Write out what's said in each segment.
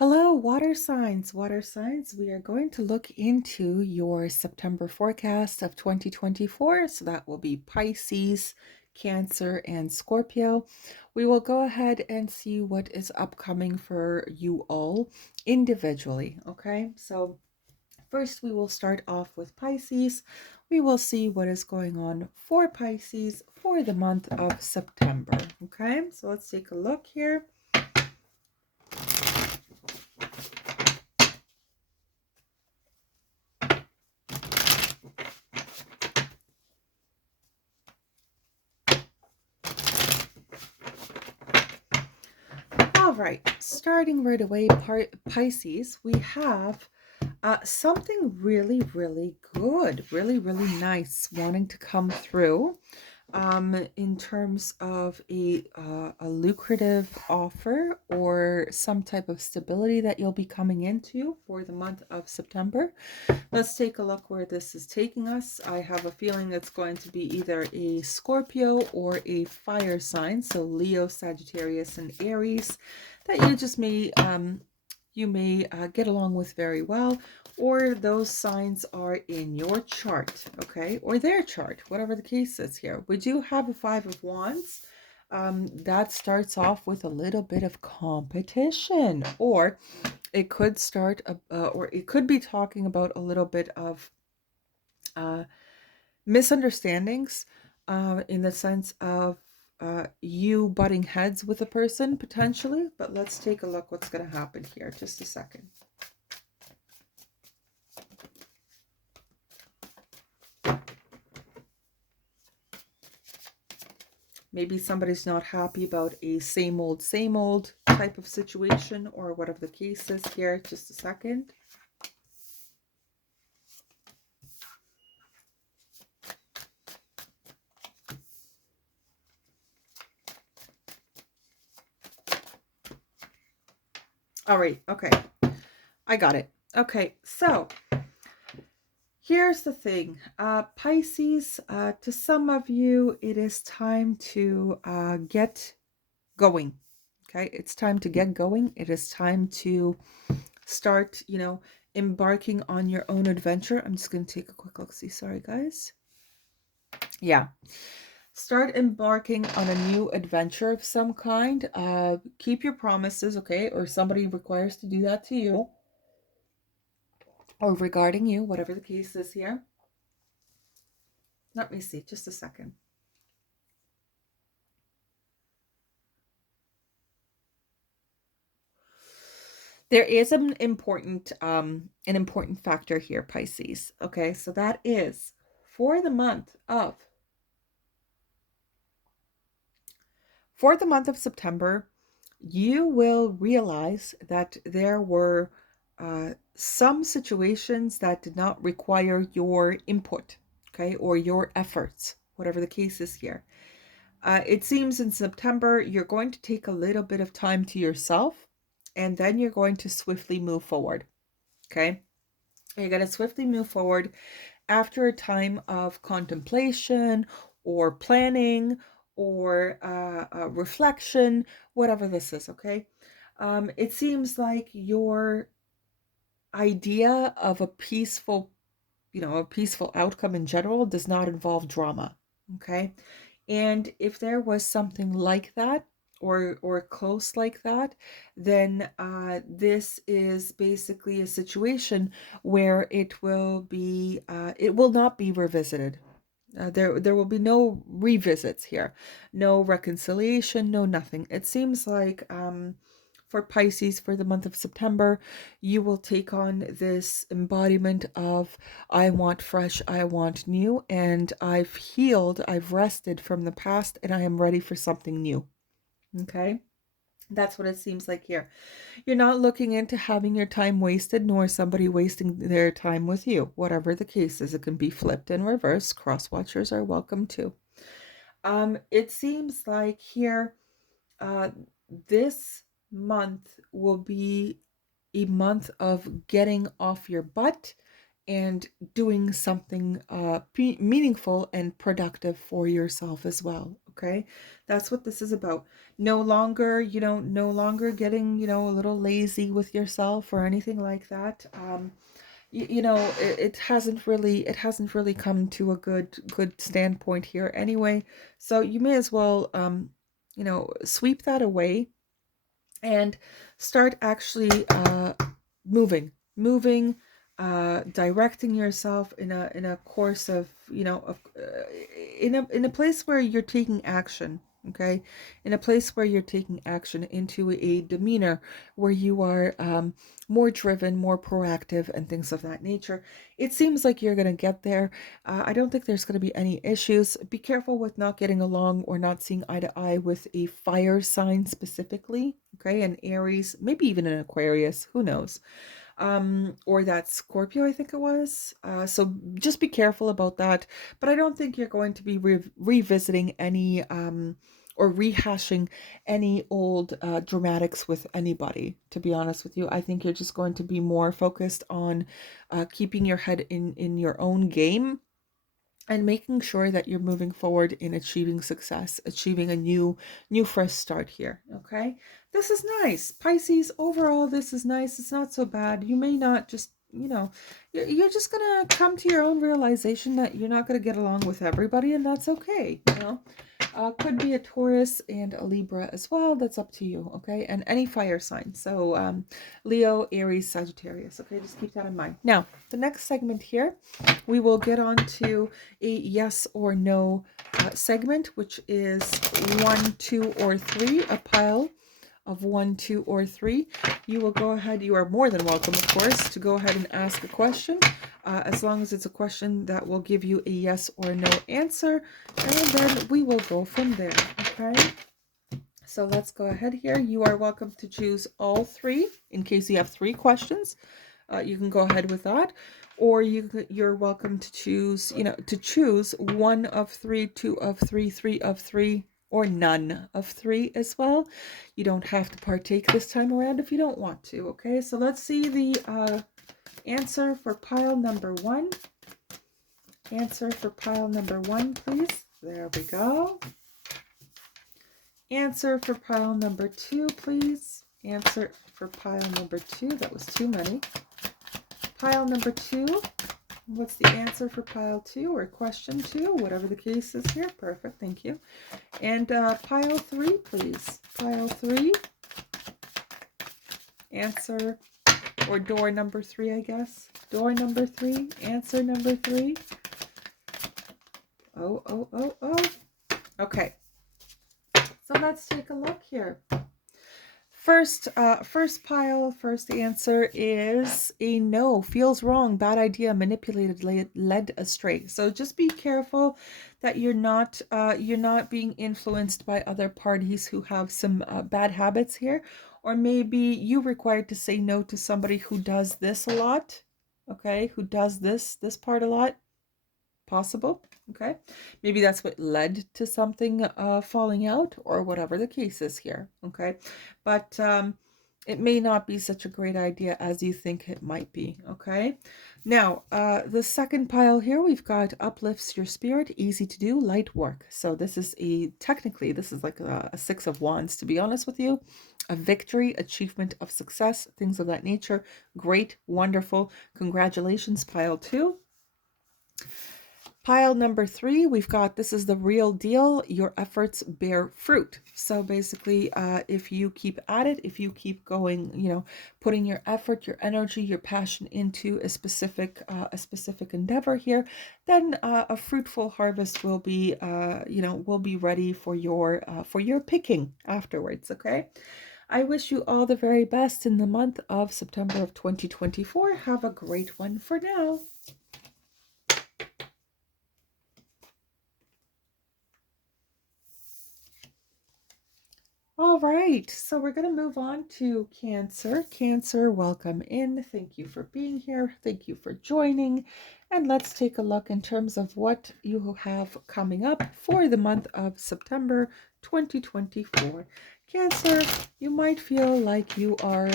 Hello, water signs. Water signs, we are going to look into your September forecast of 2024. So that will be Pisces, Cancer, and Scorpio. We will go ahead and see what is upcoming for you all individually. Okay, so first we will start off with Pisces. We will see what is going on for Pisces for the month of September. Okay, so let's take a look here. All right, starting right away, Pisces, we have something really, really good, really, really nice wanting to come through in terms of a lucrative offer or some type of stability that you'll be coming into for the month of September. Let's take a look where this is taking us. I have a feeling it's going to be either a Scorpio or a fire sign, so Leo, Sagittarius, and Aries, that you may get along with very well, or those signs are in your chart, okay, or their chart, whatever the case is here. We do have a Five of Wands. That starts off with a little bit of competition, or it could start, or it could be talking about a little bit of uh, misunderstandings in the sense of you butting heads with a person potentially. But let's take a look what's going to happen here. Just a second. Maybe somebody's not happy about a same old type of situation or whatever the case is here. Just a second. All right. Okay. I got it. Okay. So here's the thing. Pisces, to some of you, it is time to get going. Okay. It's time to get going. It is time to start, embarking on your own adventure. I'm just going to take a quick look. See, sorry, guys. Yeah. Start embarking on a new adventure of some kind. Keep your promises, okay? Or somebody requires to do that to you or regarding you, whatever the case is here. Let me see, just a second. There is an important factor here, Pisces. Okay, so that is for the month of September, you will realize that there were some situations that did not require your input, okay, or your efforts, whatever the case is here. It seems in September, you're going to take a little bit of time to yourself, and then you're going to swiftly move forward, okay? You're going to swiftly move forward after a time of contemplation or planning or reflection, whatever this is, okay? It seems like your idea of a peaceful, a peaceful outcome in general does not involve drama, okay? And if there was something like that, or close like that, then this is basically a situation where it will not be revisited. There will be no revisits here, no reconciliation, no nothing. It seems like for Pisces, for the month of September, you will take on this embodiment of I want fresh, I want new, and I've healed, I've rested from the past, and I am ready for something new. Okay? That's what it seems like here. You're not looking into having your time wasted, nor somebody wasting their time with you. Whatever the case is, it can be flipped and reversed. Cross watchers are welcome too. It seems like here, uh, this month will be a month of getting off your butt and doing something meaningful and productive for yourself as well. Okay, that's what this is about. No longer, no longer getting, a little lazy with yourself or anything like that. It hasn't really come to a good standpoint here anyway. So you may as well, sweep that away and start actually moving, directing yourself in a course of, in a place where you're taking action. Okay, in a place where you're taking action into a demeanor where you are more driven, more proactive, and things of that nature. It seems like you're going to get there. I don't think there's going to be any issues. Be careful with not getting along or not seeing eye to eye with a fire sign specifically. Okay, an Aries, maybe even an Aquarius, who knows? Or that Scorpio, I think it was. So just be careful about that. But I don't think you're going to be revisiting any or rehashing any old dramatics with anybody, to be honest with you. I think you're just going to be more focused on keeping your head in your own game and making sure that you're moving forward in achieving success, achieving a new fresh start here. Okay, this is nice, Pisces. Overall, this is nice. It's not so bad. You may not just, you're just gonna come to your own realization that you're not gonna get along with everybody, and that's okay. Could be a Taurus and a Libra as well. That's up to you. Okay, and any fire sign. So Leo, Aries, Sagittarius. Okay, just keep that in mind. Now, the next segment here, we will get on to a yes or no segment, which is 1, 2, or 3, a pile of 1, 2, or 3. You will go ahead, you are more than welcome, of course, to go ahead and ask a question, as long as it's a question that will give you a yes or no answer, and then we will go from there. Okay, so let's go ahead here. You are welcome to choose all 3 in case you have 3 questions. You can go ahead with that, or you're welcome to choose, to choose 1 of 3, 2 of 3, 3 of 3, or none of 3 as well. You don't have to partake this time around if you don't want to. Okay, so let's see the answer for pile number 1. Answer for pile number 1, please. There we go. Answer for pile number 2, please. Answer for pile number 2. That was too many. Pile number 2. What's the answer for pile 2 or question 2? Whatever the case is here. Perfect. Thank you. And pile 3, please. Pile 3. Answer, or door number 3, I guess. Door number 3. Answer number 3. Oh. Okay. So let's take a look here. First pile, first answer is a no. Feels wrong, bad idea, manipulated, led astray. So just be careful that you're not being influenced by other parties who have some bad habits here, or maybe you required to say no to somebody who does this a lot. Okay, who does this part a lot. Possible. Okay, maybe that's what led to something falling out, or whatever the case is here. Okay, but it may not be such a great idea as you think it might be. Okay, now the second pile here, we've got uplifts your spirit, easy to do, light work. So this is technically this is like a 6 of wands, to be honest with you. A victory, achievement of success, things of that nature. Great, wonderful, congratulations, pile 2. Pile number 3, we've got, this is the real deal, your efforts bear fruit. So basically, if you keep at it, if you keep going, putting your effort, your energy, your passion into a specific endeavor here, then a fruitful harvest will be, will be ready for your picking afterwards. Okay. I wish you all the very best in the month of September of 2024. Have a great one for now. All right, so we're going to move on to Cancer. Cancer, welcome in. Thank you for being here. Thank you for joining. And let's take a look in terms of what you have coming up for the month of September 2024. Cancer, you might feel like you are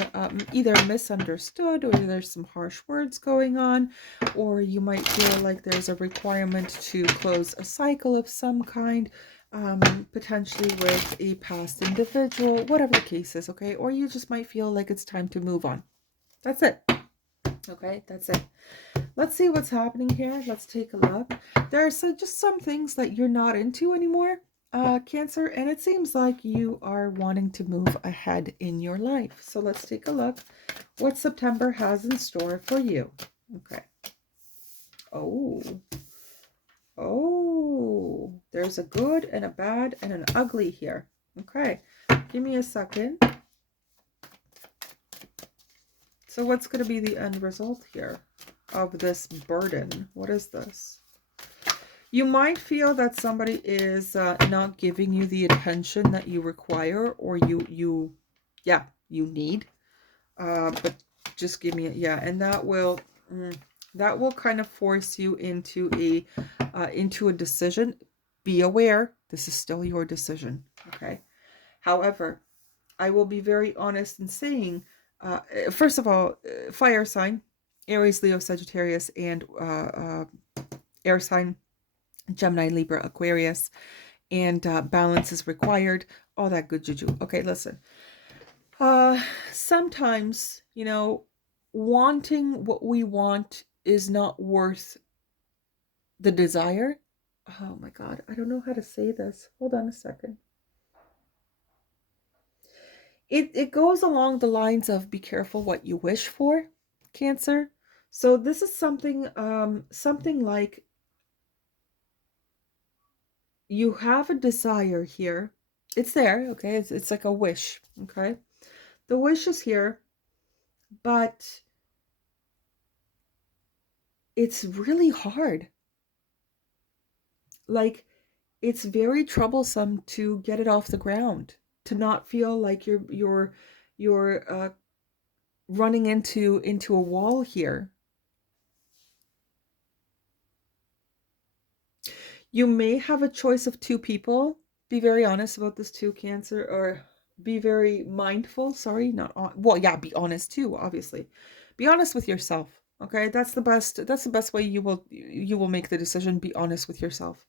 either misunderstood, or there's some harsh words going on, or you might feel like there's a requirement to close a cycle of some kind, potentially with a past individual, whatever the case is, okay? Or you just might feel like it's time to move on. That's it. Okay, that's it. Let's see what's happening here. Let's take a look. There are just some things that you're not into anymore, Cancer, and it seems like you are wanting to move ahead in your life. So let's take a look what September has in store for you. Okay. Oh. Oh. There's a good and a bad and an ugly here. Okay. Give me a second. So what's going to be the end result here of this burden? What is this? You might feel that somebody is not giving you the attention that you require, or you need. But just give me and that will kind of force you into a decision. Be aware, this is still your decision, okay? However, I will be very honest in saying, first of all, fire sign, Aries, Leo, Sagittarius, and air sign, Gemini, Libra, Aquarius, and balance is required, all that good juju. Okay, listen. Sometimes, wanting what we want is not worth the desire. Oh my God, I don't know how to say this. Hold on a second. It goes along the lines of be careful what you wish for, Cancer. So this is something like you have a desire here. It's there, okay? It's like a wish, okay? The wish is here, but it's really hard. Like, it's very troublesome to get it off the ground, to not feel like you're running into a wall here. You may have a choice of two people. Be very honest about this too, Cancer, or be very mindful. Sorry, not on. Well, yeah, be honest too, obviously. Be honest with yourself. Okay? That's the best way you will make the decision. Be honest with yourself.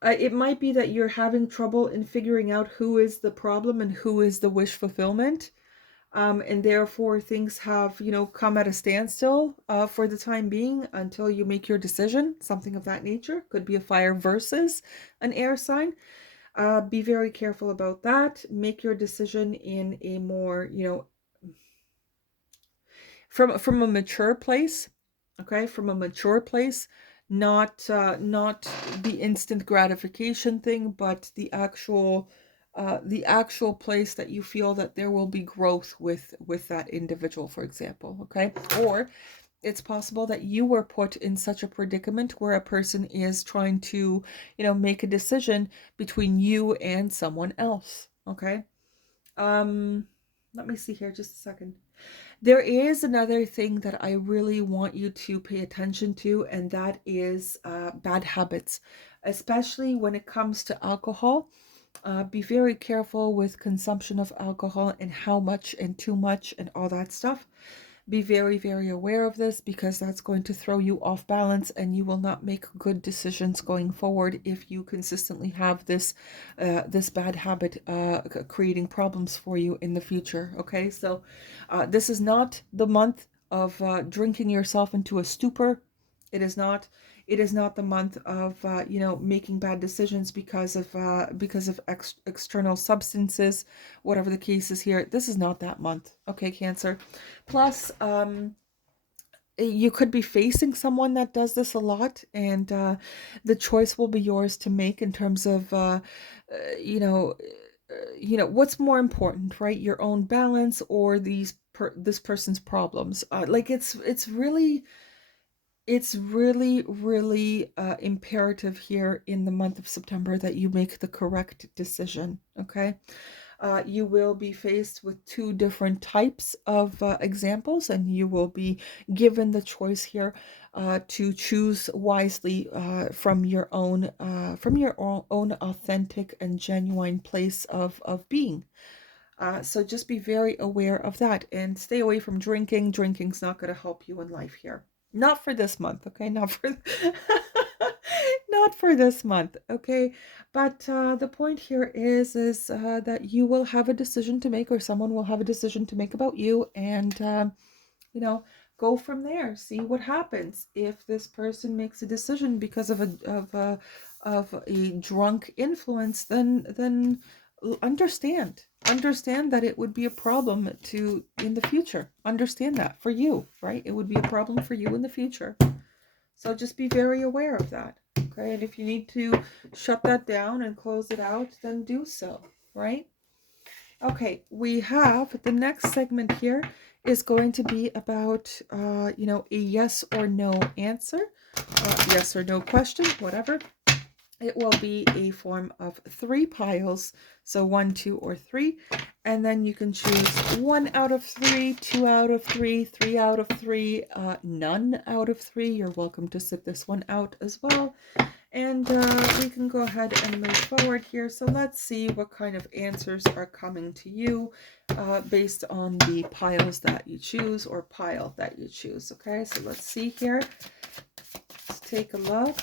It might be that you're having trouble in figuring out who is the problem and who is the wish fulfillment. And therefore things have, come at a standstill for the time being until you make your decision, something of that nature. Could be a fire versus an air sign. Be very careful about that. Make your decision in a more, from a mature place, okay, from a mature place, not the instant gratification thing, but the actual place that you feel that there will be growth with that individual, for example, okay? Or it's possible that you were put in such a predicament where a person is trying to, make a decision between you and someone else, okay? Let me see here just a second. There is another thing that I really want you to pay attention to, and that is bad habits, especially when it comes to alcohol. Be very careful with consumption of alcohol and how much and too much and all that stuff. Be very, very aware of this, because that's going to throw you off balance, and you will not make good decisions going forward if you consistently have this bad habit creating problems for you in the future. Okay, so this is not the month of drinking yourself into a stupor. It is not. It is not the month of making bad decisions because of external substances, whatever the case is here. This is not that month. Okay, Cancer. Plus, you could be facing someone that does this a lot, and the choice will be yours to make in terms of you know what's more important, right? Your own balance or this person's problems. Like it's really imperative here in the month of September that you make the correct decision, okay? You will be faced with two different types of examples, and you will be given the choice here to choose wisely from your own authentic and genuine place of being. So just be very aware of that and stay away from drinking. Drinking's not going to help you in life here. Not for this month, okay? Not for not for this month, okay? But the point here is that you will have a decision to make, or someone will have a decision to make about you, and you know, go from there. See what happens. If this person makes a decision because of a drunk influence, then understand that it would be a problem to in the future. Understand that for you, right? It would be a problem for you in the future. So just be very aware of that. Okay, and if you need to shut that down and close it out, then do so, right? Okay, we have the next segment here is going to be about, a yes or no answer, yes or no question, whatever. It will be a form of 3 piles, so 1, 2, or 3, and then you can choose 1 out of 3, 2 out of 3, 3 out of 3, none out of 3. You're welcome to sit this one out as well. And we can go ahead and move forward here. So let's see what kind of answers are coming to you based on the piles that you choose, or pile that you choose. Okay, so let's see here. Let's take a look.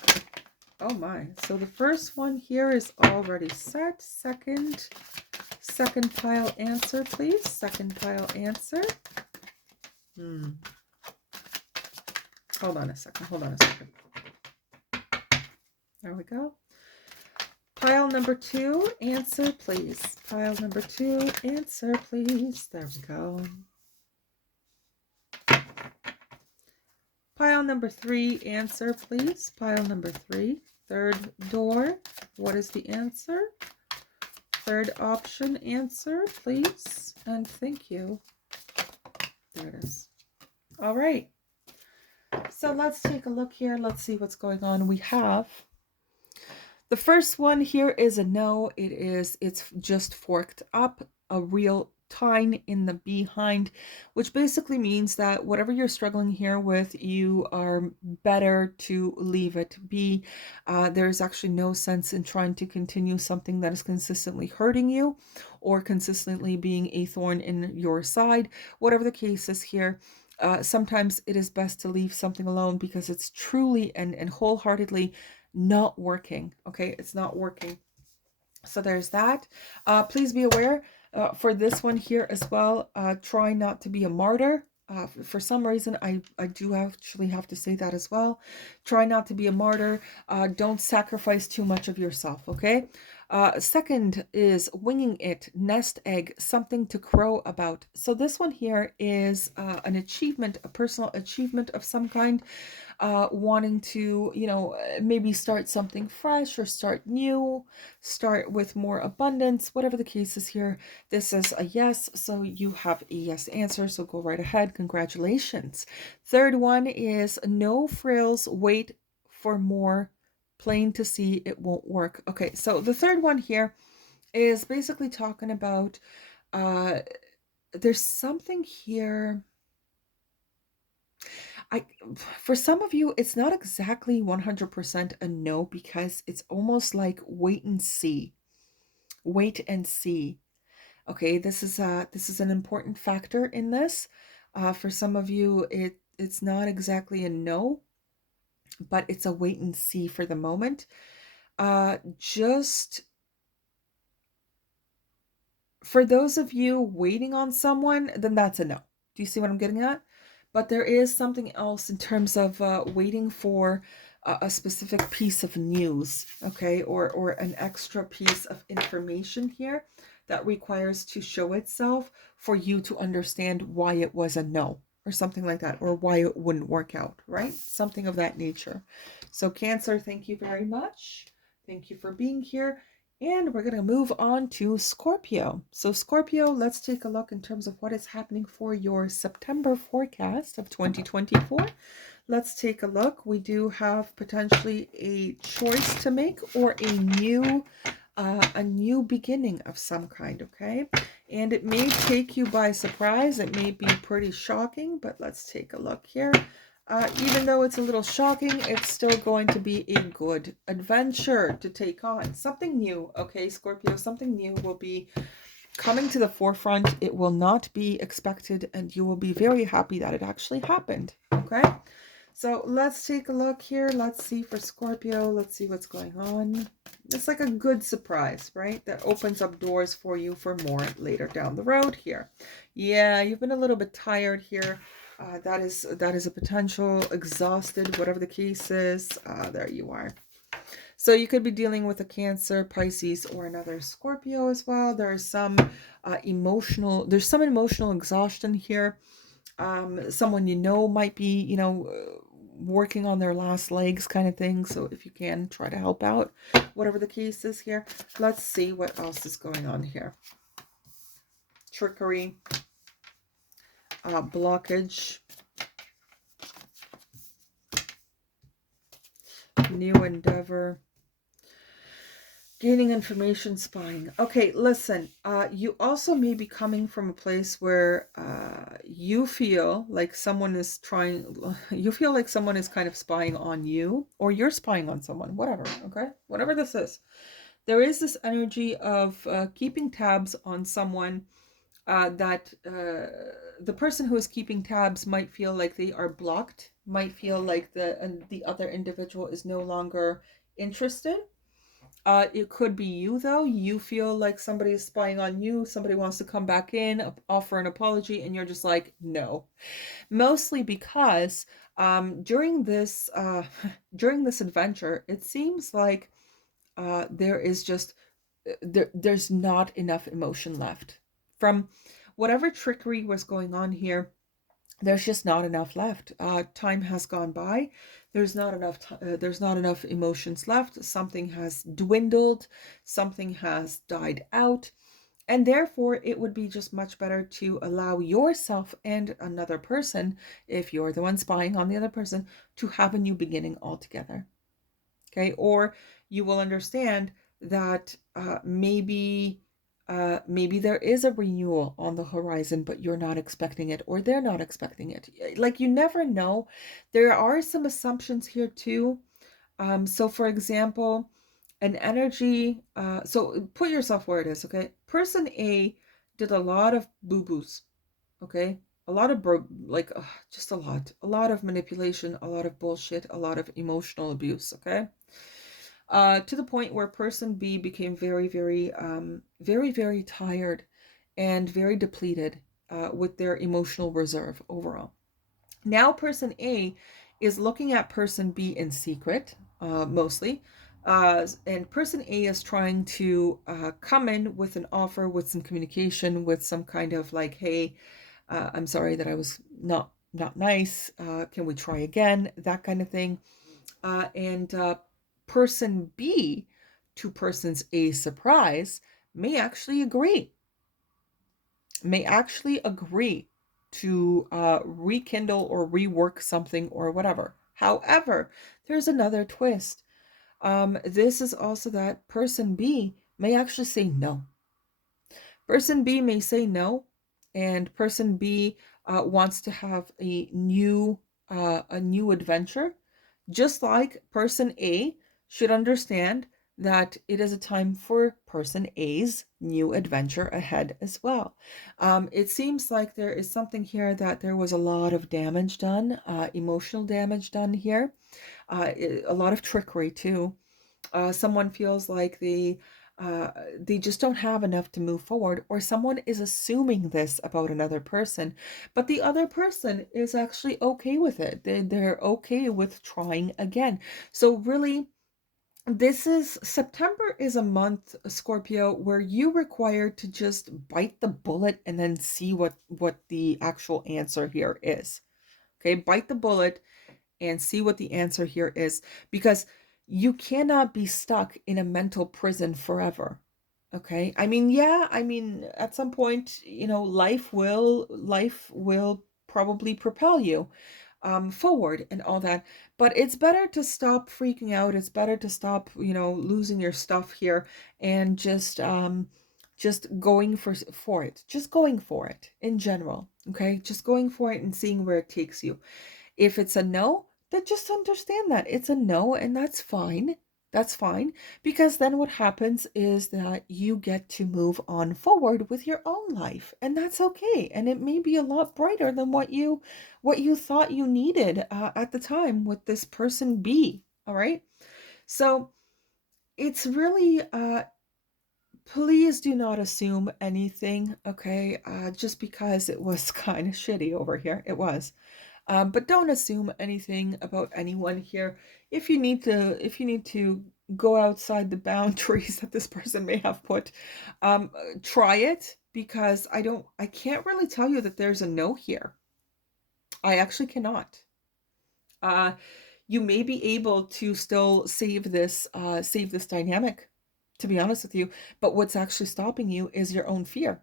Oh my, so the first one here is already set. Second pile answer, please. Second pile answer. Hold on a second. There we go. Pile number 2, answer, please. Pile number 2, answer, please. There we go. Pile number 3, answer, please. Pile number 3, third door. What is the answer? Third option, answer, please. And thank you. There it is. All right. So let's take a look here. Let's see what's going on. We have the first one here is a no. It's just forked up, a real tine in the behind, which basically means that whatever you're struggling here with, you are better to leave it be. There's actually no sense in trying to continue something that is consistently hurting you or consistently being a thorn in your side. Whatever the case is here, sometimes it is best to leave something alone because it's truly and wholeheartedly not working. Okay, it's not working. So there's that. Please be aware for this one here as well. Try not to be a martyr. For some reason, I do actually have to say that as well. Try not to be a martyr. Don't sacrifice too much of yourself, okay? Second is winging it, nest egg, something to crow about. So this one here is an achievement, a personal achievement of some kind. Wanting to, maybe start something fresh or start new, start with more abundance, whatever the case is here. This is a yes, so you have a yes answer, so go right ahead. Congratulations. Third one is no frills, wait for more, plain to see it won't work. Okay, so the third one here is basically talking about there's something here. For some of you, it's not exactly 100% a no, because it's almost like wait and see. Wait and see. Okay, this is an important factor in this. For some of you, it's not exactly a no, but it's a wait and see for the moment. Just for those of you waiting on someone, then that's a no. Do you see what I'm getting at? But there is something else in terms of waiting for a specific piece of news, okay, or an extra piece of information here that requires to show itself for you to understand why it was a no, or something like that, or why it wouldn't work out, right? Something of that nature. So Cancer, thank you very much. Thank you for being here. And we're going to move on to Scorpio. So Scorpio, let's take a look in terms of what is happening for your September forecast of 2024. Let's take a look. We do have potentially a choice to make or a new a new beginning of some kind, okay? And it may take you by surprise. It may be pretty shocking, but let's take a look here. Even though it's a little shocking, it's still going to be a good adventure to take on. Something new, okay, Scorpio? Something new will be coming to the forefront. It will not be expected, and you will be very happy that it actually happened, okay? So let's take a look here. Let's see for Scorpio. Let's see what's going on. It's like a good surprise, right? That opens up doors for you for more later down the road here. Yeah, you've been a little bit tired here. That is a potential, exhausted, whatever the case is. There you are. So you could be dealing with a Cancer, Pisces, or another Scorpio as well. There's some emotional exhaustion here. Someone you know might be, working on their last legs kind of thing. So if you can, try to help out, whatever the case is here. Let's see what else is going on here. Trickery, blockage, new endeavor, gaining information, spying. Okay, listen, you also may be coming from a place where you feel like someone is kind of spying on you, or you're spying on someone, whatever, okay? Whatever this is. There is this energy of keeping tabs on someone that the person who is keeping tabs might feel like they are blocked, might feel like the other individual is no longer interested. It could be you, though. You feel like somebody is spying on you. Somebody wants to come back in, offer an apology, and you're just like, no. Mostly because during this during this adventure, it seems like there is just there's not enough emotion left from whatever trickery was going on here. There's just not enough left. Time has gone by. There's not enough. There's not enough emotions left. Something has dwindled. Something has died out, and therefore it would be just much better to allow yourself and another person, if you're the one spying on the other person, to have a new beginning altogether. Okay, or you will understand that maybe there is a renewal on the horizon, but you're not expecting it, or they're not expecting it. Like, you never know. There are some assumptions here too. So for example, an energy, so put yourself where it is, okay? Person A did a lot of boo-boos, okay? A lot of just a lot of manipulation, a lot of bullshit, a lot of emotional abuse, okay? To the point where person B became very, very, very, very tired and very depleted with their emotional reserve overall. Now, person A is looking at person B in secret, mostly. And person A is trying to come in with an offer, with some communication, with some kind of like, hey, I'm sorry that I was not nice. Can we try again? That kind of thing. And person B, to person's A's surprise, may actually agree. To rekindle or rework something or whatever. However, there's another twist. This is also that person B may actually say no. Person B may say no, and person B wants to have a new adventure, just like person A should understand that it is a time for person A's new adventure ahead as well. It seems like there is something here that there was a lot of damage done, emotional damage done here, a lot of trickery too. Someone feels like they just don't have enough to move forward, or someone is assuming this about another person, but the other person is actually okay with it. They're okay with trying again. So really, September is a month, Scorpio, where you require to just bite the bullet and then see what the actual answer here is. Okay, bite the bullet and see what the answer here is, because you cannot be stuck in a mental prison forever. Okay, at some point, life will probably propel you, forward and all that. But it's better to stop freaking out. It's better to stop, losing your stuff here and just going for it. Just going for it in general. Okay, just going for it and seeing where it takes you. If it's a no, then just understand that it's a no, and that's fine. That's fine, because then what happens is that you get to move on forward with your own life, and that's okay. And it may be a lot brighter than what you thought you needed at the time with this person B. All right. So it's really please do not assume anything, okay? Just because it was kind of shitty over here, it was. But don't assume anything about anyone here. If you need to go outside the boundaries that this person may have put, try it, because I can't really tell you that there's a no here. I actually cannot. Uh, you may be able to still save this dynamic, to be honest with you. But what's actually stopping you is your own fear,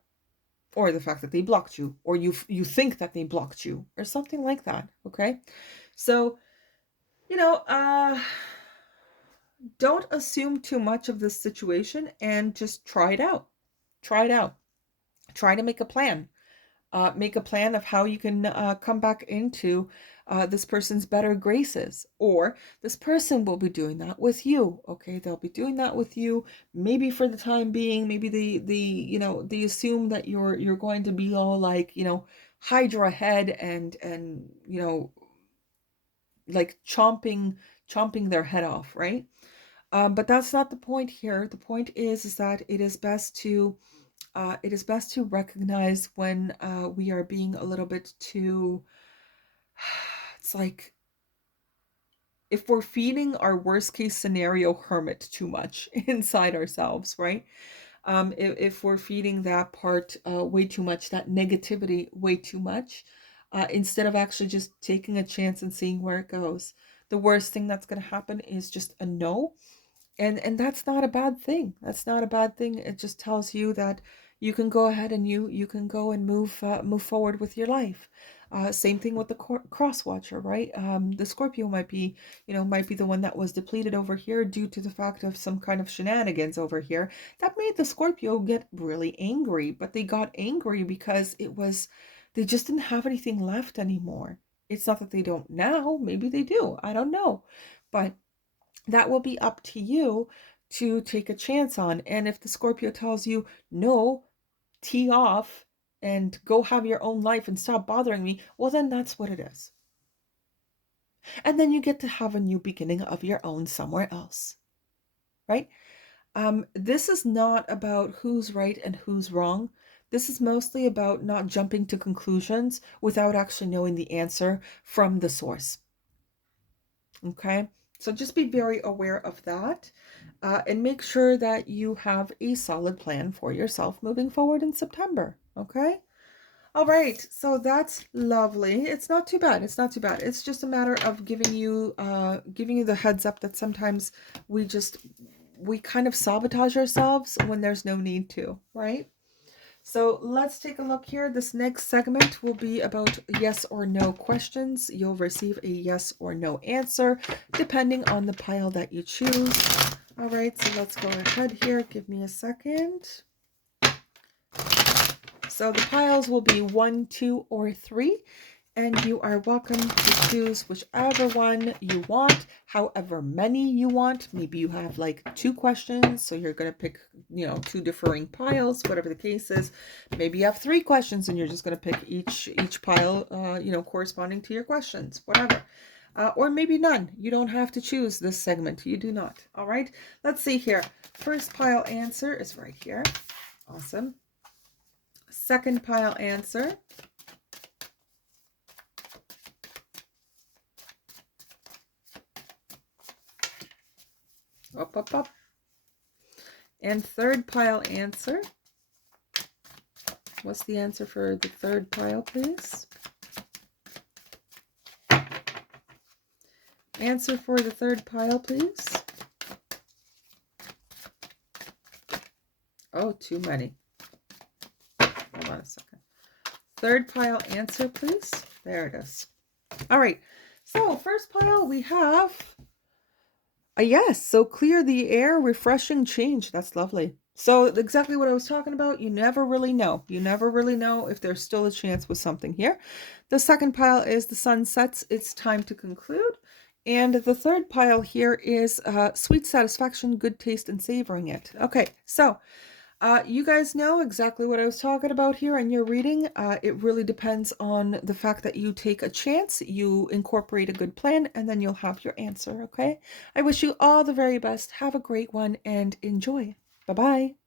or the fact that they blocked you, or you think that they blocked you, or something like that. Okay, so you know, don't assume too much of this situation, and just try it out. Try it out. Try to make a plan. Make a plan of how you can come back into this person's better graces, or this person will be doing that with you. Okay, they'll be doing that with you. Maybe for the time being, maybe they assume that you're going to be all like, Hydra head, and like chomping their head off, right? But that's not the point here. The point is that it is best to recognize when we are being a little bit too, it's like if we're feeding our worst case scenario hermit too much inside ourselves, right? If we're feeding that part way too much, that negativity way too much, instead of actually just taking a chance and seeing where it goes. The worst thing that's going to happen is just a no, and that's not a bad thing. That's not a bad thing. It just tells you that you can go ahead and you can go and move forward with your life. Same thing with the cross watcher, right? The Scorpio might be the one that was depleted over here due to the fact of some kind of shenanigans over here that made the Scorpio get really angry. But they got angry because they just didn't have anything left anymore. It's not that they don't now. Maybe they do. I don't know. But that will be up to you to take a chance on. And if the Scorpio tells you, no, tee off and go have your own life and stop bothering me, well, then that's what it is. And then you get to have a new beginning of your own somewhere else, right? This is not about who's right and who's wrong. This is mostly about not jumping to conclusions without actually knowing the answer from the source. Okay, so just be very aware of that, and make sure that you have a solid plan for yourself moving forward in September. Okay. All right, so that's lovely. It's not too bad. It's not too bad. It's just a matter of giving you the heads up that sometimes we kind of sabotage ourselves when there's no need to, right? So let's take a look here. This next segment will be about yes or no questions. You'll receive a yes or no answer depending on the pile that you choose. All right, so let's go ahead here. Give me a second. So the piles will be 1, 2, or 3. And you are welcome to choose whichever one you want, however many you want. Maybe you have like 2 questions, so you're going to pick, 2 differing piles, whatever the case is. Maybe you have 3 questions and you're just going to pick each pile, corresponding to your questions, whatever. Or maybe none. You don't have to choose this segment. You do not. All right. Let's see here. First pile answer is right here. Awesome. Second pile answer. Up. And third pile answer. What's the answer for the third pile, please? Answer for the third pile, please. Oh, too many. Hold on a second. Third pile answer, please. There it is. All right. So first pile we have a yes. So clear the air, refreshing change. That's lovely. So exactly what I was talking about. You never really know. You never really know if there's still a chance with something here. The second pile is the sun sets. It's time to conclude. And the third pile here is sweet satisfaction, good taste, and savoring it. Okay, so you guys know exactly what I was talking about here in your reading. It really depends on the fact that you take a chance, you incorporate a good plan, and then you'll have your answer, okay? I wish you all the very best. Have a great one and enjoy. Bye-bye.